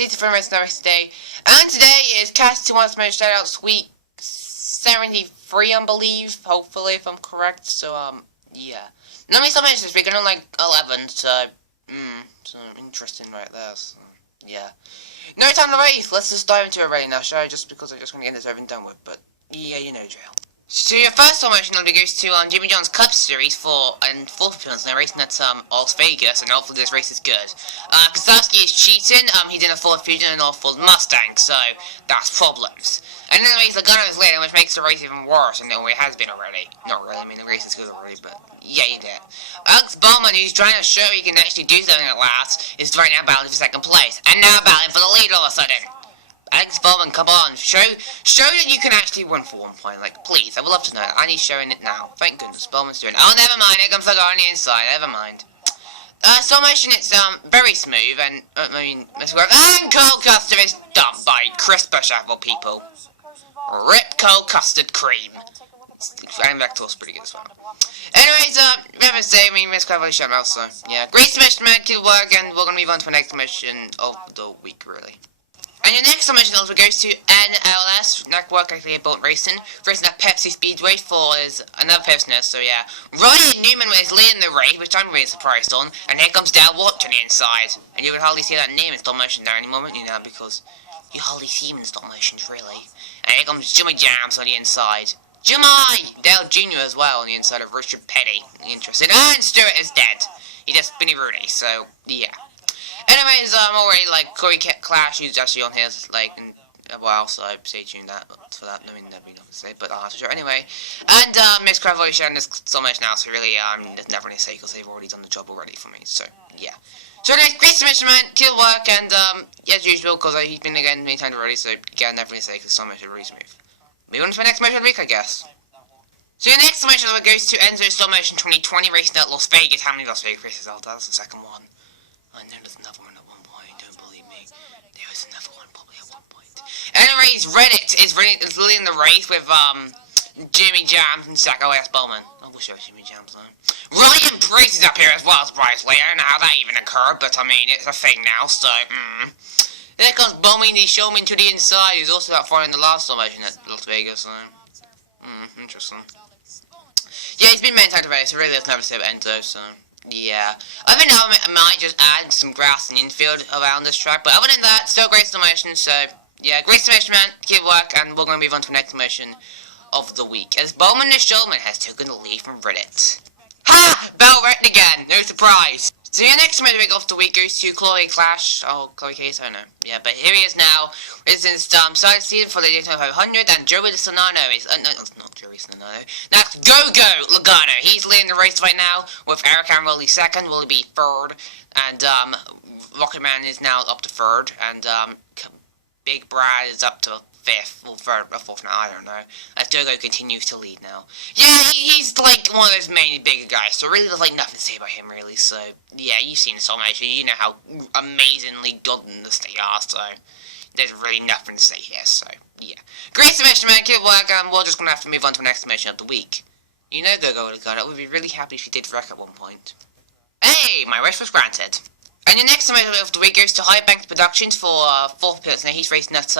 Season 4 race today. And today is Cast 2 Wants to make shoutouts week 73, I believe. Hopefully, if I'm correct. So, yeah. Not many submissions this week, I don't like 11, so, so interesting right there, so, yeah. No time to waste, let's just dive into it right now, shall I? Just because I just want to get this over and done with, but, yeah, you know drill. So your first submission goes to Jimmy John's Cup Series for and 4th appearance in a racing at Las Vegas, and hopefully this race is good. Kazowski is cheating. He did a Ford Fusion and a Ford Mustang, so that's problems. And then the race Logano is later, which makes the race even worse than it has been already. Not really. I mean the race is good already, but yeah, you did. Alex Bowman, who's trying to show he can actually do something at last, is right now battling for 2nd place, and now battling for the lead all of a sudden. Alex Bowman, come on, show that you can actually win for 1 point, like, please, I would love to know that. I need showing it now. Thank goodness, Bowman's doing it. Oh, never mind, here comes the guy on the inside, never mind. Slow motion, it's, very smooth, and, and Cold Custard is dumped by Chris Bush, of all people. Rip Cold Custard Cream. And Vector's pretty good as well. Anyways, we haven't said, Miss Cleverly shout out, so, yeah. Great submission, man, good work, and we're gonna move on to the next submission of the week, really. And your next submission also goes to NLS, Network Actually Bolt Racing, racing at Pepsi Speedway for his another personal, so yeah. Ryan Newman was leading the race, which I'm really surprised on, and here comes Dale Watt on the inside. And you would hardly see that name in stop motion there anymore, you know, because you hardly see him in stop motions, really. And here comes Jimmy Jams on the inside. Jimmy! Dale Jr. as well on the inside of Richard Petty. Interesting. And Stewart is dead. He just Spinny Rudy, so yeah. Anyways, already, like, Corey Clash, who's actually on here, like, in a while, so I stay tuned for that. I mean, that'd be nothing to say, but I'll have to show anyway. And, Miss Cravoy sharing this so much now, so really, there's never any say, because they've already done the job already for me, so, yeah. So, anyways, great submission, man, good work, and, as usual, because he's been again many times already, so, yeah, never any say, because so much is really smooth. Move on to the next submission of the week, I guess. So, your next submission goes to Enzo Stop Motion 2020, racing at Las Vegas. How many Las Vegas races are there? That's the second one. I know there's another one at one point, don't believe me. There is another one probably at one point. Anyways, Reddit is leading the race with, Jimmy Jams and Zacharias Bowman. I wish I was Jimmy Jams though. Ryan Priest is up here as well, surprisingly. I don't know how that even occurred, but I mean, it's a thing now, so, There comes Bowman, the showman to the inside, who's also out far in the last summation at Las Vegas, so, interesting. Yeah, he's been many times already, so really let's never say about Enzo, so. Yeah, I think I might just add some grass and infield around this track, but other than that, still great submission, so, yeah, great submission, man, good work, and we're going to move on to the next submission of the week, as Bowman the Showman has taken the lead from Reddit. Ha! Bell written again, no surprise! So your next submission of the week goes to Chloe Clash, Chloe Case, I don't know, yeah, but here he is now, it's in side season for the Daytona 500, and Joey Sonano is, no, not Joey Sonano, that's Go-Go Logano, he's leading the race right now, with Eric Amroli second, will be third, and, Rocket Man is now up to third, and, Big Brad is up to 5th, or 3rd, or 4th now, I don't know, as Go-Go continues to lead now. Yeah, he's like one of those mainly bigger guys, so really there's like nothing to say about him really, so, yeah, you've seen so much, you know how amazingly good in this they are, so, there's really nothing to say here, so, yeah. Great submission, man, good work, we're just gonna have to move on to the next submission of the week. You know Go-Go Logano would be really happy if he did wreck at one point. Hey, my wish was granted. And your next submission of the week goes to High Banks Productions for, 4th appearance. Now he's racing at,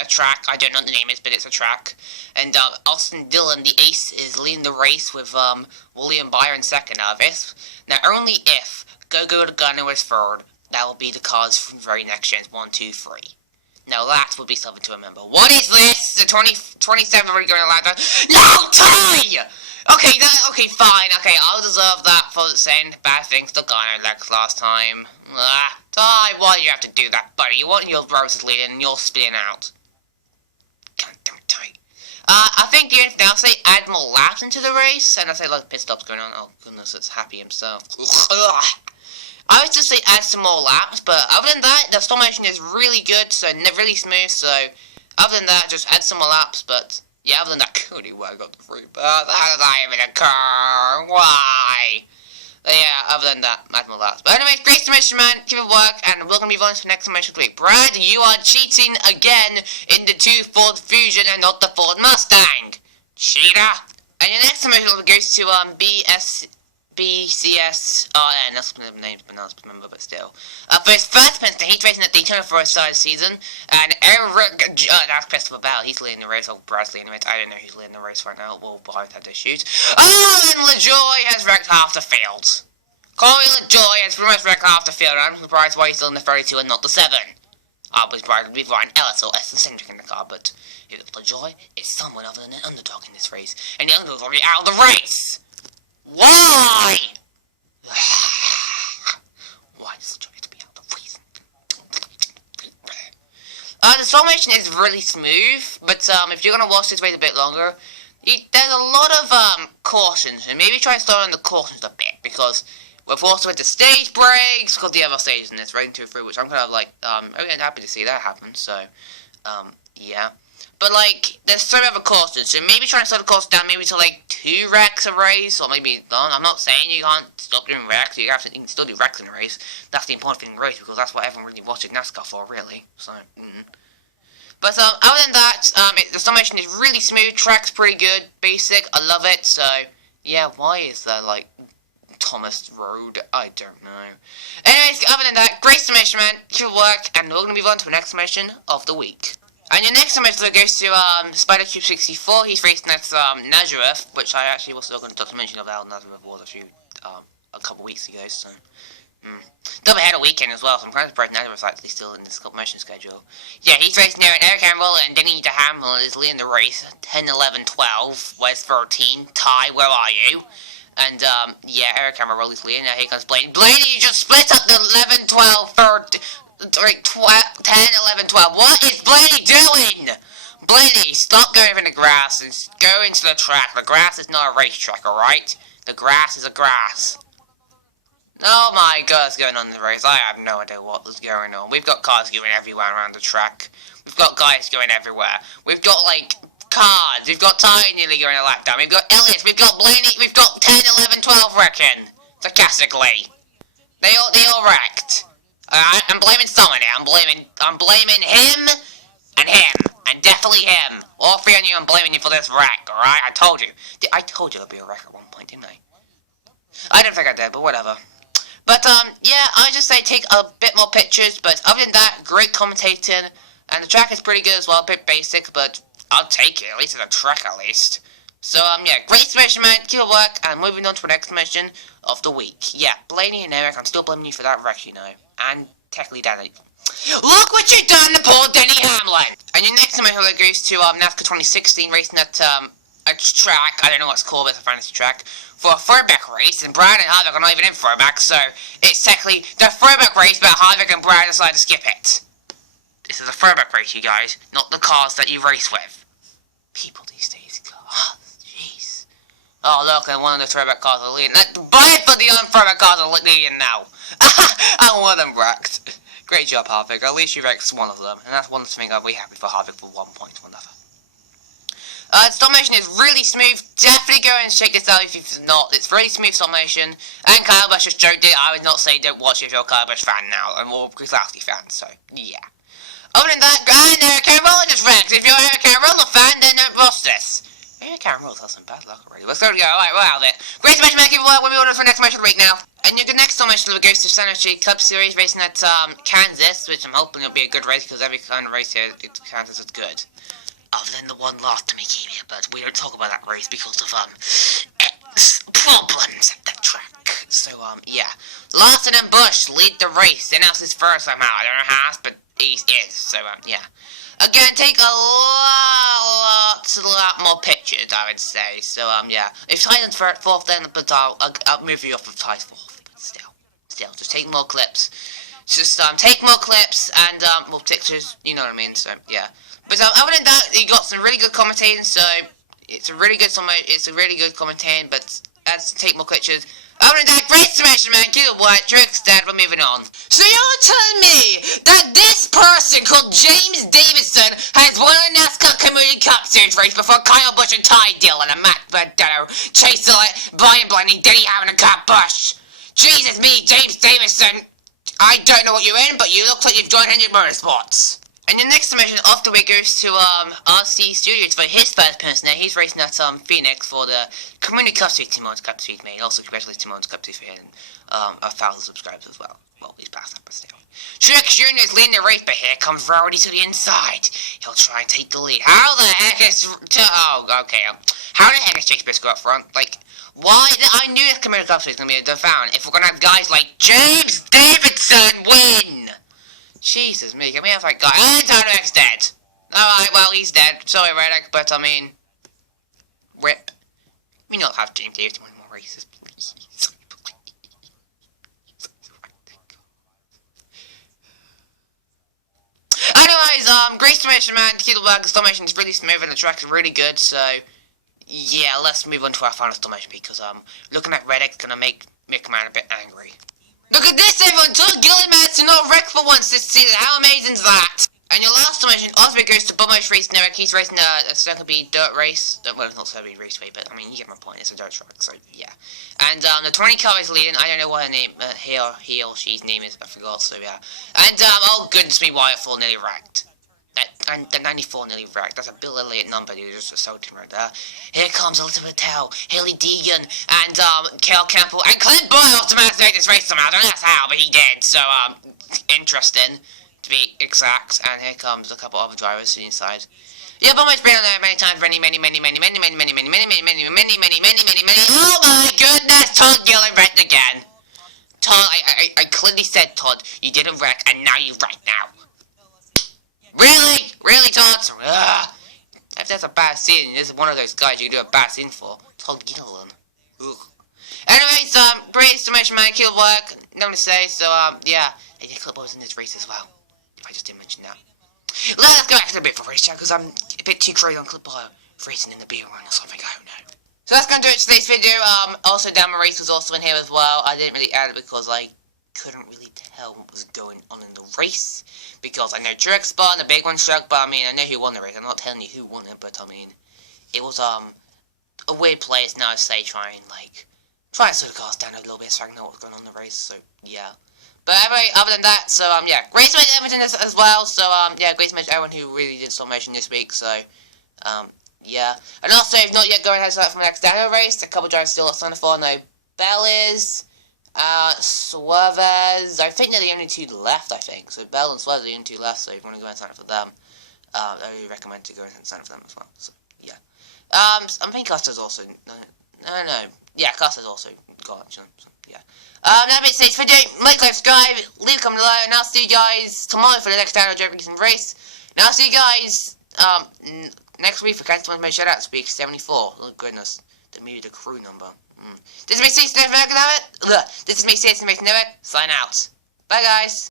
a track, I don't know what the name is, but it's a track, and, Austin Dillon, the ace, is leading the race with, William Byron second of it. Now, only if Go-Go Logano is third, that will be the cars from the very next gens, 1, 2, 3. Now, that would be something to remember. What is this? The 27 are we going to allow that? No, tie! Okay, fine, okay, I'll deserve that for saying bad things to Logano like last time. Tie, why do you have to do that, buddy? You want your roses leading and you're spinning out. I think the only thing I'll say, add more laps into the race, and I'll say like pit stops going on. Oh goodness, it's Happy himself. I would just say add some more laps, but other than that, the stop motion is really good, so really smooth, so other than that, just add some more laps, but yeah, other than that, Cody, why I got the free pass? How did I even occur? Why? Yeah, other than that, add more laps. But anyway, great submission, man, keep it work, and we're going to move on to the next submission of the week. Brad, you are cheating again in the 2 Ford Fusion and not the Ford Mustang. Cheater. And your next submission goes to, BCSRN, that's the name but not remember, but still. For his first Princeton, he's racing at Daytona for his side season, and Eric, that's Christopher Bell, he's leading the race, or Brad's leading the race, I don't know who's leading the race right now, we'll both have to shoot. Oh, and LaJoy has wrecked half the field. Corey LaJoy has pretty much wrecked half the field, and I'm surprised why he's still in the 32 and not the 7. I was surprised with Ryan Ellis or eccentric in the car, but LaJoy is someone other than an underdog in this race, and the underdog's already out of the race! Why? Why does LaJoy have to be out of the race? The formation is really smooth, but if you're going to watch this race a bit longer, there's a lot of cautions, and maybe try to start on the cautions a bit, because we've also had the stage breaks, because the other stages in this, rating 2 through, which I'm kind of like, I'm happy to see that happen, so, yeah. But, like, there's so many other cautions, so maybe try to slow the course down, maybe to, like, 2 wrecks a race, or maybe, I'm not saying you can't stop doing wrecks, you can still do wrecks in a race. That's the important thing in a race, because that's what everyone really watches NASCAR for, really, so, But, other than that, the summation is really smooth, track's pretty good, basic, I love it, so, yeah, why is there, like, Thomas Road? I don't know. Anyways, other than that, great summation, man, good work, and we're going to move on to the next summation of the week. And your next summation goes to, Spider Cube 64, he's racing at, Nazareth, which I actually was still going to documentation of how Nazareth was a couple weeks ago, so, Double header weekend as well, so I'm kind of surprised Nazareth's actually still in this competition schedule. Yeah, he's racing there, and Eric Hamrill and Denny DeHamel is leading the race, 10, 11, 12, where's 13, Ty, where are you? And, yeah, Eric Hamrill is leading, now here comes Blaney. Blaney, you just split up the 11, 12, 13, 10, 11, 12. What is Blaney doing? Blaney, stop going in the grass and go into the track. The grass is not a racetrack, alright? The grass is a grass. Oh my god, what's going on in the race? I have no idea what is going on. We've got cars going everywhere around the track. We've got guys going everywhere. We've got, like, cars. We've got Ty nearly going a lap down. We've got Elliot. We've got Blaney. We've got 10, 11, 12 wrecking. Sarcastically. They all wrecked. I'm blaming someone here. I'm blaming him, and definitely him. All 3 of you, I'm blaming you for this wreck, alright? I told you. I told you there'd be a wreck at one point, didn't I? I don't think I did, but whatever. But, yeah, I just say take a bit more pictures, but other than that, great commentating, and the track is pretty good as well, a bit basic, but I'll take it, at least it's a track at least. So, yeah, great submission, man, keep it work, and moving on to the next submission of the week. Yeah, Blaney and Eric, I'm still blaming you for that wreck, you know, and technically Danny. Look what you done to poor Denny Hamlin! And your next submission goes to, NASCAR 2016, racing at, a track, I don't know what it's called, but it's a fantasy track, for a throwback race, and Brad and Harvick are not even in throwback, so it's technically the throwback race, but Harvick and Brad decided to skip it. This is a throwback race, you guys, not the cars that you race with. People these days, God, jeez. Oh, look, and one of the throwback cars are leading. Both of the other throwback cars are leading now. And one of them wrecked. Great job, Harvick, at least you wrecked one of them, and that's one thing I'll be happy for Harvick for 1 point or another. Stop motion is really smooth. Definitely go and check this out if you've not. It's really smooth stop motion. And Kyle Busch just joked it. I would not say don't watch it if you're a Kyle Busch fan now. And we're a Lasky fan, so yeah. Other than that, and Eric Hamrill just wrecked. If you're Eric Hamrill a fan, then don't watch this. Eric Hamrill's had some bad luck already. Let's go. Alright, we're out of it. Great match, man. Keep it well. We'll be on for the next match of the week now. And the next match goes to San Jose Cup Series racing at Kansas, which I'm hoping will be a good race because every kind of race here at Kansas is good. Other than the one last to Mikemia, but we don't talk about that race because of, problems at the track. So, yeah. Larson and Busch lead the race. Announced his first somehow. I don't know how, but he is. So, yeah. Again, take a lot more pictures, I would say. So, yeah. If Ty's fourth, then I'll move you off of Ty's fourth. But still, just take more clips. Just, take more clips and, more pictures. You know what I mean? So, yeah. But other than that, you got some really good commentating, so it's a really good commentating, but as to take more pictures. Other than that, great submission, man, good work, tricks, dad, we're moving on. So you're telling me that this person called James Davidson has won a NASCAR Community Cup Series race before Kyle Busch and Ty Dillon and Matt Badano, Chase Elliott, Brian Blaney, Denny Hamlin and Kyle Busch. Jesus me, James Davidson, I don't know what you're in, but you look like you've joined Hendrick Motorsports. And the next submission off the way goes to RC Studios for his first person there. He's racing at Phoenix for the Community Cup Series 2 months Cup Series made. Also congratulations to Months Cup Series for him. 1,000 subscribers as well. Well, he's past that, but still. Shrek Jr. is leading the race, but here comes Rowdy to the inside. He'll try and take the lead. How the heck is... Oh, okay. How the heck is Shakespeare go up front? Like, why? I knew this Community Cup Series was going to be a found if we're going to have guys like James Davidson win. Jesus me, can we have that guy? And Dynamic's dead. Alright, well, he's dead. Sorry, Reddick, but I mean... RIP. We not have James Davidson win more races, please. Anyways, great submission, man. Keelberg submission is really smooth and the track is really good, so... Yeah, let's move on to our final submission because, looking at Reddick's gonna make Mick Man a bit angry. Look at this, everyone! Todd Gilliman to not wreck for once this season. How amazing is that? And your last submission also goes to Bummo's Race Network. He's racing a Circle-B dirt race. Well, not Circle-B raceway, but I mean, you get my point. It's a dirt track, so yeah. And the 20 car is leading. I don't know what her name, he or she's name is. I forgot. So yeah. And oh goodness me, Wyatt Full nearly wrecked. And the 94 nearly wrecked. That's a Bill Elliott number, dude. Just assaulting right there. Here comes Elizabeth Tell, Haley Deegan, and Kel Campbell, and Clint Boyle automatically this race somehow. I don't know how, but he did. So interesting to be exact. And here comes a couple other drivers to the inside. Yeah, but I've been on there many times. Many. Oh my goodness, Todd Gillen wrecked again. Todd, I clearly said, Todd, you didn't wreck, and now you wreck now. Really? Really, Todd? Ugh. If that's a bad scene, this is one of those guys you can do a bad scene for. Todd Gillen. Ugh. Anyways, great submission, man. Killed work. Nothing to say, so, yeah. Hey, Clipboard was in this race as well. If I just didn't mention that. Let's go back to the bit for race chat, because I'm a bit too crazy on Clipboard. Racing in the beer run or something, I don't know. So that's going to do it for today's video. Also, Dama Race was also in here as well. I didn't really add it because I couldn't really tell what was going on in the race. Because I know Truex spun, the big one struck, but I mean, I know who won the race. I'm not telling you who won it, but I mean, it was, a weird place now to say, try and slow the cars down a little bit so I can know what's going on in the race, so, yeah. But anyway, other than that, so, yeah, great to meet everything as well, so, yeah, great to meet everyone who really did stop motion this week, so, yeah. And also, if not yet, go ahead and sign up for my next downhill race. A couple drivers still signed up for, no, Bell is... Suarez, I think they're the only two left, I think. So Bell and Suarez are the only two left, so if you want to go and sign up for them, I really recommend to go and sign up for them as well. So, yeah. I think Costa's also, no. Yeah, Costa's also got option, so, yeah. That being said, for video, like, subscribe, leave a comment below, and I'll see you guys tomorrow for the next Downhill Dirt Racing race. And I'll see you guys, next week for Cast One Shout Out Speak 74. Oh, goodness. The crew number. This is me, Stacey, This is me, Stacey, sign out. Bye, guys.